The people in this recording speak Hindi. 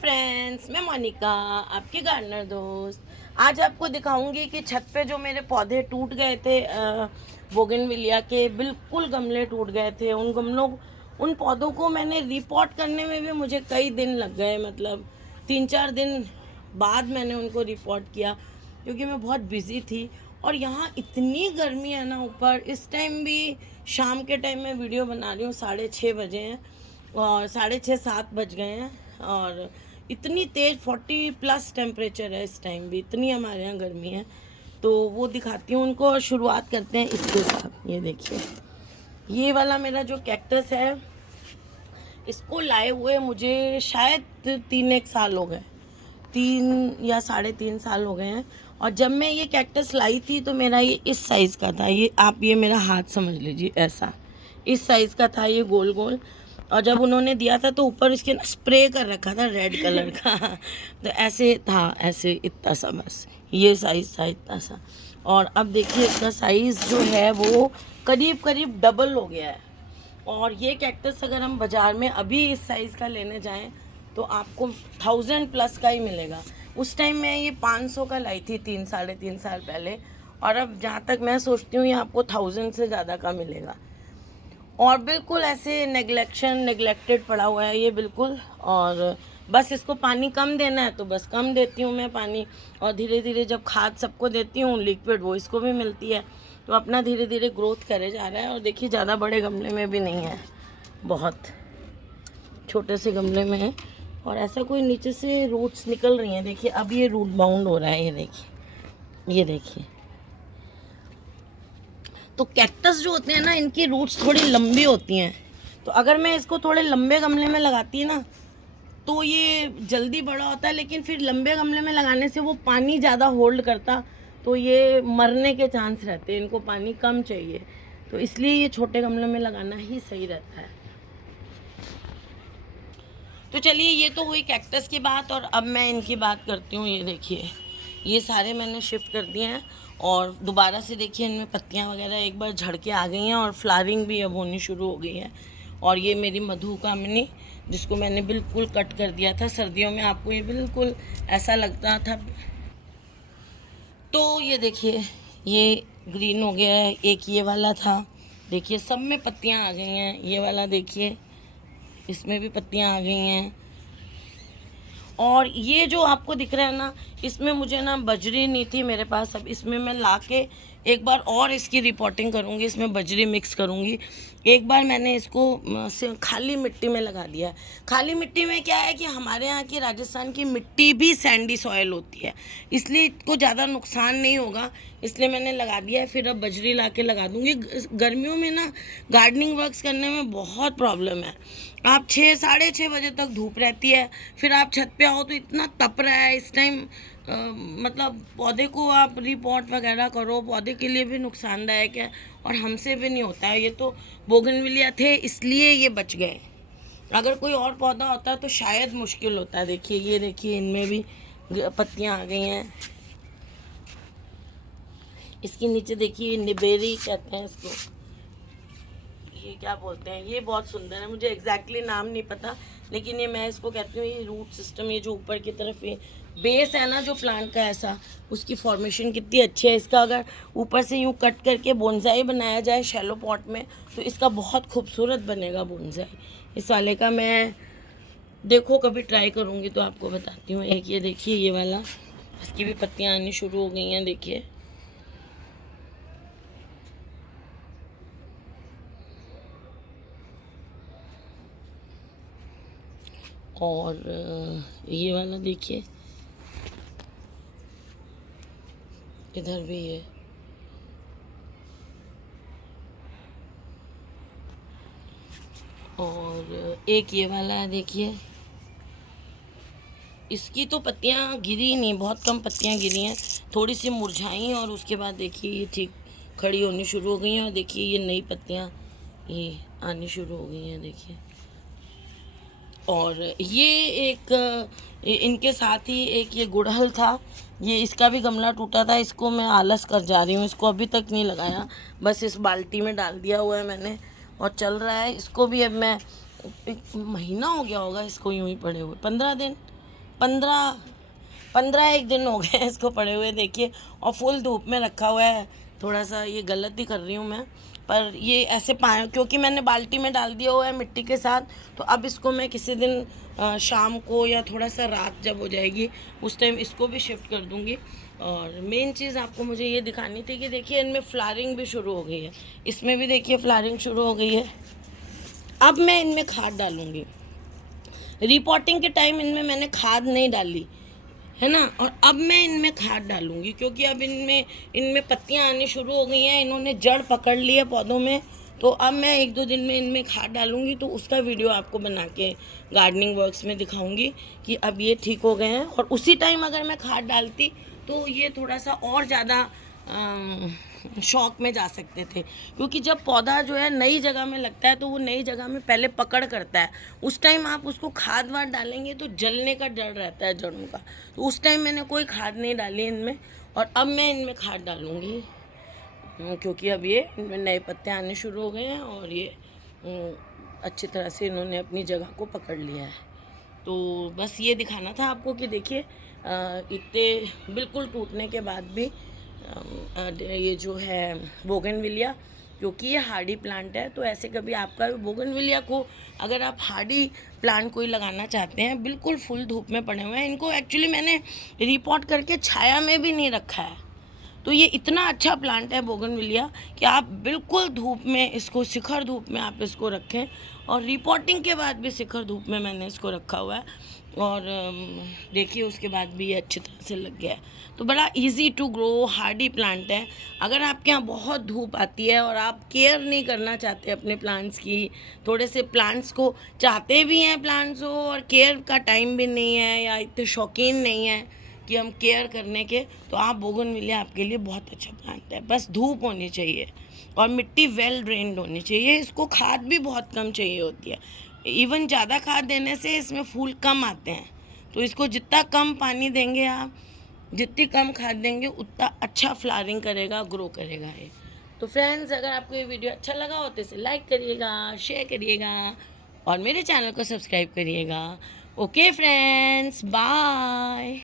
फ्रेंड्स, मैं मोनिका, आपकी गार्डनर दोस्त। आज आपको दिखाऊंगी कि छत पे जो मेरे पौधे टूट गए थे, बोगनविलिया के बिल्कुल गमले टूट गए थे। उन पौधों को मैंने रिपोर्ट करने में भी मुझे कई दिन लग गए, मतलब 3-4 दिन बाद मैंने उनको रिपोर्ट किया क्योंकि मैं बहुत बिज़ी थी। और यहाँ इतनी गर्मी है ना ऊपर। इस टाइम भी शाम के टाइम में वीडियो बना रही हूँ, 6:30 बजे हैं और 6:30-7 बज गए हैं और इतनी तेज़ 40+ टेम्परेचर है इस टाइम भी, इतनी हमारे यहाँ गर्मी है। तो वो दिखाती हूँ उनको और शुरुआत करते हैं इसके साथ। ये देखिए, ये वाला मेरा जो कैक्टस है, इसको लाए हुए मुझे शायद 3-1 साल हो गए, 3 या 3.5 साल हो गए हैं। और जब मैं ये कैक्टस लाई थी तो मेरा ये इस साइज़ का था। ये मेरा हाथ समझ लीजिए, ऐसा इस साइज़ का था ये, गोल गोल। और जब उन्होंने दिया था तो ऊपर इसके ना स्प्रे कर रखा था रेड कलर का तो ऐसे था, ऐसे इतना सा, बस ये साइज़ था इतना सा। और अब देखिए इसका साइज़ जो है वो करीब करीब डबल हो गया है। और ये कैक्टस अगर हम बाज़ार में अभी इस साइज़ का लेने जाएं तो आपको 1000+ का ही मिलेगा। उस टाइम मैं ये 500 का लाई थी 3-3.5 साल पहले, और अब जहाँ तक मैं सोचती हूँ ये आपको 1000 से ज़्यादा का मिलेगा। और बिल्कुल ऐसे नेगलेक्टेड पड़ा हुआ है ये बिल्कुल। और बस इसको पानी कम देना है तो बस कम देती हूँ मैं पानी, और धीरे धीरे जब खाद सबको देती हूँ लिक्विड, वो इसको भी मिलती है, तो अपना धीरे धीरे ग्रोथ करे जा रहा है। और देखिए ज़्यादा बड़े गमले में भी नहीं है, बहुत छोटे से गमले में है। और ऐसा कोई नीचे से रूट्स निकल रही हैं, देखिए अब ये रूट बाउंड हो रहा है, ये देखिए, ये देखिए। तो कैक्टस जो होते हैं ना, इनकी रूट्स थोड़ी लंबी होती हैं, तो अगर मैं इसको थोड़े लंबे गमले में लगाती ना तो ये जल्दी बड़ा होता है। लेकिन फिर लंबे गमले में लगाने से वो पानी ज़्यादा होल्ड करता, तो ये मरने के चांस रहते हैं, इनको पानी कम चाहिए। तो इसलिए ये छोटे गमले में लगाना ही सही रहता है। तो चलिए, ये तो हुई कैक्टस की बात, और अब मैं इनकी बात करती हूँ। ये देखिए, ये सारे मैंने शिफ्ट कर दिए हैं और दोबारा से देखिए इनमें पत्तियाँ वगैरह एक बार झड़ के आ गई हैं और फ्लावरिंग भी अब होनी शुरू हो गई है। और ये मेरी मधुकामिनी, जिसको मैंने बिल्कुल कट कर दिया था सर्दियों में, आपको ये बिल्कुल ऐसा लगता था। तो ये देखिए, ये ग्रीन हो गया है। एक ये वाला था, देखिए सब में पत्तियाँ आ गई हैं। ये वाला देखिए, इसमें भी पत्तियाँ आ गई हैं। और ये जो आपको दिख रहा है ना, इसमें मुझे ना बजरी नहीं थी मेरे पास। अब इसमें मैं लाके एक बार और इसकी रिपोर्टिंग करूँगी, इसमें बजरी मिक्स करूँगी। एक बार मैंने इसको खाली मिट्टी में लगा दिया। खाली मिट्टी में क्या है कि हमारे यहाँ की राजस्थान की मिट्टी भी सैंडी सॉयल होती है, इसलिए इसको ज़्यादा नुकसान नहीं होगा, इसलिए मैंने लगा दिया है। फिर अब बजरी ला के लगा दूँगी। गर्मियों में ना गार्डनिंग वर्क्स करने में बहुत प्रॉब्लम है। आप 6-6:30 बजे तक धूप रहती है, फिर आप छत पे आओ तो इतना तप रहा है इस टाइम। मतलब पौधे को आप रिपोर्ट वगैरह करो, पौधे के लिए भी नुकसानदायक है और हमसे भी नहीं होता है। ये तो बोगनविलिया थे इसलिए ये बच गए, अगर कोई और पौधा होता तो शायद मुश्किल होता। देखिए, ये देखिए, इनमें भी पत्तियां आ गई हैं। इसके नीचे देखिए, निबेरी कहते हैं इसको, ये क्या बोलते हैं, ये बहुत सुंदर है, मुझे एग्जैक्टली नाम नहीं पता, लेकिन ये मैं इसको कहती हूँ, ये रूट सिस्टम, ये जो ऊपर की तरफ ये बेस है ना जो प्लांट का, ऐसा उसकी फॉर्मेशन कितनी अच्छी है। इसका अगर ऊपर से यूँ कट करके बोनसाई बनाया जाए शैलो पॉट में तो इसका बहुत खूबसूरत बनेगा बोनसाई। इस वाले का मैं देखो कभी ट्राई करूँगी तो आपको बताती हूँ। एक ये देखिए, ये वाला, इसकी भी पत्तियाँ आनी शुरू हो गई हैं, देखिए। और ये वाला देखिए, इधर भी है। और एक ये वाला है, देखिए, इसकी तो पत्तियां गिरी नहीं, बहुत कम पत्तियां गिरी हैं, थोड़ी सी मुरझाई। और उसके बाद देखिए ये ठीक खड़ी होनी शुरू हो गई हैं, और देखिए ये नई पत्तियां ये आनी शुरू हो गई हैं, देखिए। और ये एक इनके साथ ही एक ये गुड़हल था, ये इसका भी गमला टूटा था, इसको मैं आलस कर जा रही हूँ, इसको अभी तक नहीं लगाया, बस इस बाल्टी में डाल दिया हुआ है मैंने और चल रहा है। इसको भी अब मैं, 1 महीना हो गया होगा इसको यूं ही पड़े हुए, 15 दिन, 15 एक दिन हो गए हैं इसको पड़े हुए, देखिए, और फुल धूप में रखा हुआ है। थोड़ा सा ये गलत ही कर रही हूँ मैं, पर ये ऐसे पाए क्योंकि मैंने बाल्टी में डाल दिया हुआ है मिट्टी के साथ। तो अब इसको मैं किसी दिन शाम को या थोड़ा सा रात जब हो जाएगी उस टाइम इसको भी शिफ्ट कर दूँगी। और मेन चीज़ आपको मुझे ये दिखानी थी कि देखिए इनमें फ्लावरिंग भी शुरू हो गई है, इसमें भी देखिए फ्लावरिंग शुरू हो गई है। अब मैं इनमें खाद डालूँगी। रिपोर्टिंग के टाइम इनमें मैंने खाद नहीं डाली है ना, और अब मैं इनमें खाद डालूंगी क्योंकि अब इनमें पत्तियां आनी शुरू हो गई हैं, इन्होंने जड़ पकड़ ली है पौधों में। तो अब मैं 1-2 दिन में इनमें खाद डालूंगी, तो उसका वीडियो आपको बना के गार्डनिंग वर्क्स में दिखाऊंगी कि अब ये ठीक हो गए हैं। और उसी टाइम अगर मैं खाद डालती तो ये थोड़ा सा और ज़्यादा शौक में जा सकते थे, क्योंकि जब पौधा जो है नई जगह में लगता है तो वो नई जगह में पहले पकड़ करता है। उस टाइम आप उसको खाद वाद डालेंगे तो जलने का डर रहता है जड़ों का, तो उस टाइम मैंने कोई खाद नहीं डाली इनमें। और अब मैं इनमें खाद डालूँगी क्योंकि अब ये इनमें नए पत्ते आने शुरू हो गए हैं और ये अच्छी तरह से इन्होंने अपनी जगह को पकड़ लिया है। तो बस ये दिखाना था आपको कि देखिए इतने बिल्कुल टूटने के बाद भी ये जो है बोगनविलिया, क्योंकि ये हार्डी प्लांट है, तो ऐसे कभी आपका बोगनविलिया को अगर आप हार्डी प्लांट कोई लगाना चाहते हैं, बिल्कुल फुल धूप में पड़े हुए हैं, इनको एक्चुअली मैंने रिपोर्ट करके छाया में भी नहीं रखा है। तो ये इतना अच्छा प्लांट है बोगनविलिया कि आप बिल्कुल धूप में इसको, शिखर धूप में आप इसको रखें। और रिपोर्टिंग के बाद भी शिखर धूप में मैंने इसको रखा हुआ है और देखिए उसके बाद भी ये अच्छी तरह से लग गया है। तो बड़ा easy to grow hardy plant है। अगर आपके यहाँ बहुत धूप आती है और आप केयर नहीं करना चाहते अपने प्लांट्स की, थोड़े से प्लांट्स को चाहते भी हैं प्लांट्स हो और केयर का टाइम भी नहीं है या इतने शौकीन नहीं है कि हम केयर करने के, तो आप बोगनविलिया आपके लिए बहुत अच्छा प्लांट है। बस धूप होनी चाहिए और मिट्टी वेल ड्रेन्ड होनी चाहिए। इसको खाद भी बहुत कम चाहिए होती है, इवन ज़्यादा खाद देने से इसमें फूल कम आते हैं। तो इसको जितना कम पानी देंगे आप, जितनी कम खाद देंगे उतना अच्छा फ्लावरिंग करेगा, ग्रो करेगा ये। तो फ्रेंड्स, अगर आपको ये वीडियो अच्छा लगा हो तो इसे लाइक करिएगा, शेयर करिएगा और मेरे चैनल को सब्सक्राइब करिएगा। Okay friends, bye.